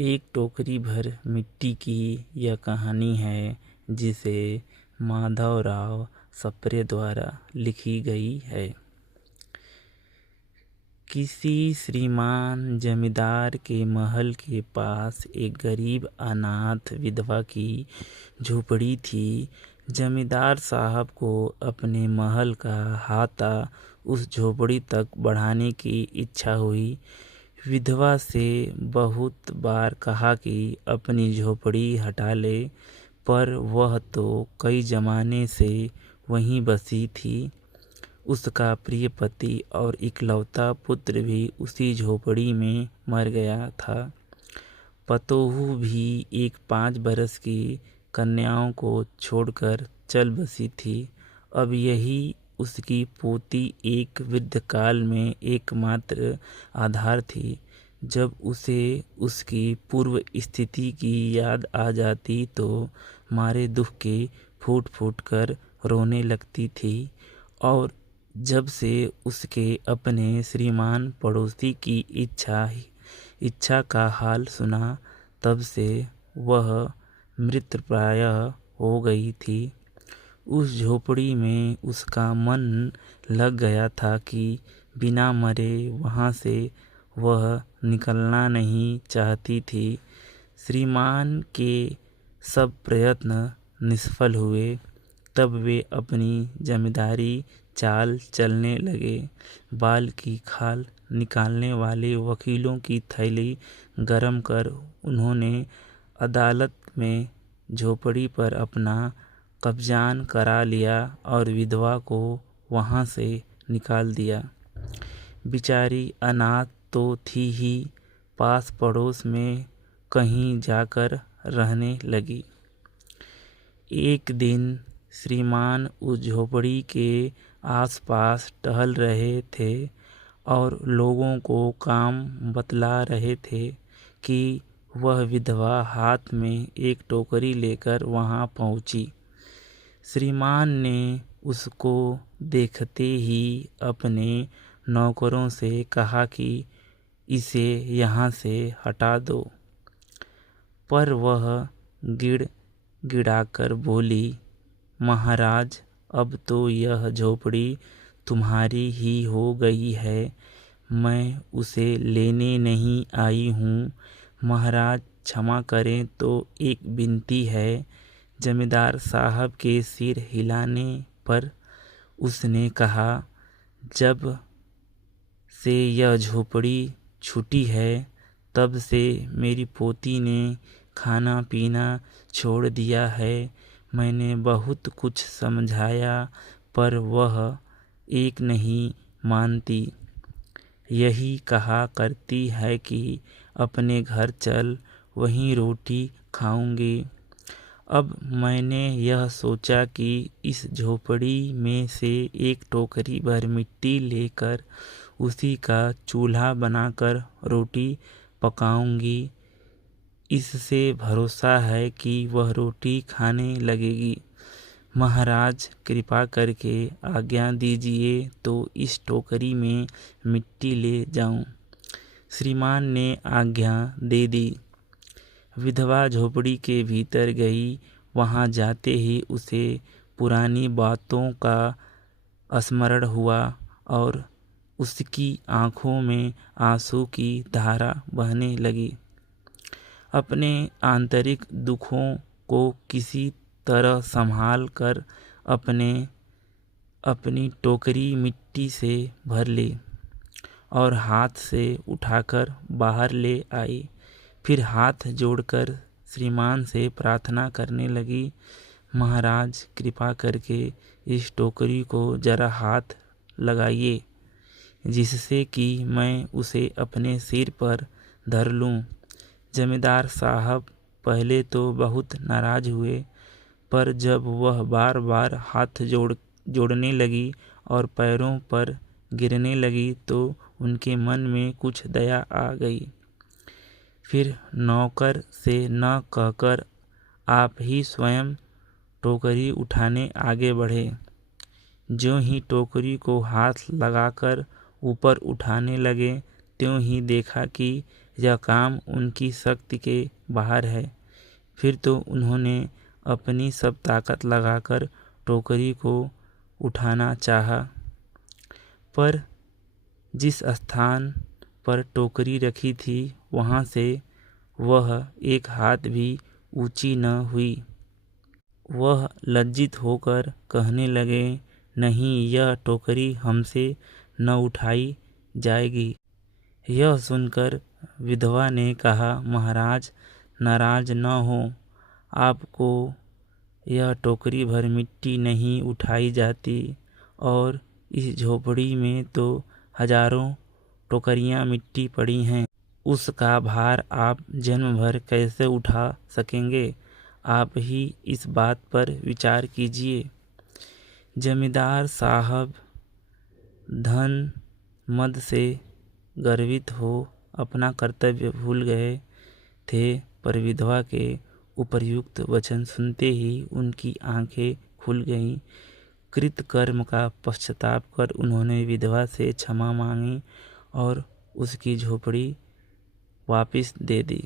एक टोकरी भर मिट्टी की यह कहानी है जिसे माधवराव सप्रे द्वारा लिखी गई है। किसी श्रीमान जमींदार के महल के पास एक गरीब अनाथ विधवा की झोपड़ी थी। जमींदार साहब को अपने महल का हाथा उस झोपड़ी तक बढ़ाने की इच्छा हुई। विधवा से बहुत बार कहा कि अपनी झोपड़ी हटा ले, पर वह तो कई जमाने से वहीं बसी थी। उसका प्रिय पति और इकलौता पुत्र भी उसी झोपड़ी में मर गया था। पतोहू भी एक 5 बरस की कन्याओं को छोड़कर चल बसी थी। अब यही उसकी पोती एक वृद्धकाल में एकमात्र आधार थी। जब उसे उसकी पूर्व स्थिति की याद आ जाती तो मारे दुख के फूट फूट कर रोने लगती थी। और जब से उसके अपने श्रीमान पड़ोसी की इच्छा का हाल सुना, तब से वह मृतप्राय हो गई थी। उस झोपड़ी में उसका मन लग गया था कि बिना मरे वहाँ से वह निकलना नहीं चाहती थी। श्रीमान के सब प्रयत्न निष्फल हुए। तब वे अपनी जमींदारी चाल चलने लगे। बाल की खाल निकालने वाले वकीलों की थैली गरम कर उन्होंने अदालत में झोपड़ी पर अपना कब्जान करा लिया और विधवा को वहाँ से निकाल दिया। बेचारी अनाथ तो थी ही, पास पड़ोस में कहीं जाकर रहने लगी। एक दिन श्रीमान उस झोपड़ी के आसपास टहल रहे थे और लोगों को काम बतला रहे थे कि वह विधवा हाथ में एक टोकरी लेकर वहां पहुंची। श्रीमान ने उसको देखते ही अपने नौकरों से कहा कि इसे यहाँ से हटा दो, पर वह गिड़गिड़ाकर बोली, महाराज, अब तो यह झोपड़ी तुम्हारी ही हो गई है, मैं उसे लेने नहीं आई हूँ। महाराज क्षमा करें, तो एक विनती है। जमींदार साहब के सिर हिलाने पर उसने कहा, जब से यह झोपड़ी छूटी है, तब से मेरी पोती ने खाना पीना छोड़ दिया है। मैंने बहुत कुछ समझाया, पर वह एक नहीं मानती। यही कहा करती है कि अपने घर चल, वहीं रोटी खाऊंगी। अब मैंने यह सोचा कि इस झोपड़ी में से एक टोकरी भर मिट्टी लेकर उसी का चूल्हा बनाकर रोटी पकाऊंगी। इससे भरोसा है कि वह रोटी खाने लगेगी। महाराज कृपा करके आज्ञा दीजिए तो इस टोकरी में मिट्टी ले जाऊं। श्रीमान ने आज्ञा दे दी। विधवा झोपड़ी के भीतर गई। वहां जाते ही उसे पुरानी बातों का स्मरण हुआ और उसकी आंखों में आंसू की धारा बहने लगी। अपने आंतरिक दुखों को किसी तरह संभाल कर अपनी टोकरी मिट्टी से भर ली और हाथ से उठाकर बाहर ले आई। फिर हाथ जोड़कर श्रीमान से प्रार्थना करने लगी, महाराज कृपा करके इस टोकरी को जरा हाथ लगाइए, जिससे कि मैं उसे अपने सिर पर धर लूं। जमींदार साहब पहले तो बहुत नाराज हुए, पर जब वह बार बार हाथ जोड़ने लगी और पैरों पर गिरने लगी तो उनके मन में कुछ दया आ गई। फिर नौकर से न कहकर आप ही स्वयं टोकरी उठाने आगे बढ़े। ज्यों ही टोकरी को हाथ लगाकर ऊपर उठाने लगे, त्यों ही देखा कि यह काम उनकी शक्ति के बाहर है। फिर तो उन्होंने अपनी सब ताकत लगाकर टोकरी को उठाना चाहा, पर जिस स्थान पर टोकरी रखी थी वहाँ से वह एक हाथ भी ऊंची न हुई। वह लज्जित होकर कहने लगे, नहीं, यह टोकरी हमसे न उठाई जाएगी। यह सुनकर विधवा ने कहा, महाराज नाराज न हो, आपको यह टोकरी भर मिट्टी नहीं उठाई जाती, और इस झोपड़ी में तो हजारों टोकरियां मिट्टी पड़ी हैं। उसका भार आप जन्म भर कैसे उठा सकेंगे? आप ही इस बात पर विचार कीजिए। जमींदार साहब धन मद से गर्वित हो अपना कर्तव्य भूल गए थे, पर विधवा के उपर्युक्त वचन सुनते ही उनकी आंखें खुल गईं। कृतकर्म का पश्चाताप कर उन्होंने विधवा से क्षमा मांगी और उसकी झोपड़ी वापस दे दी।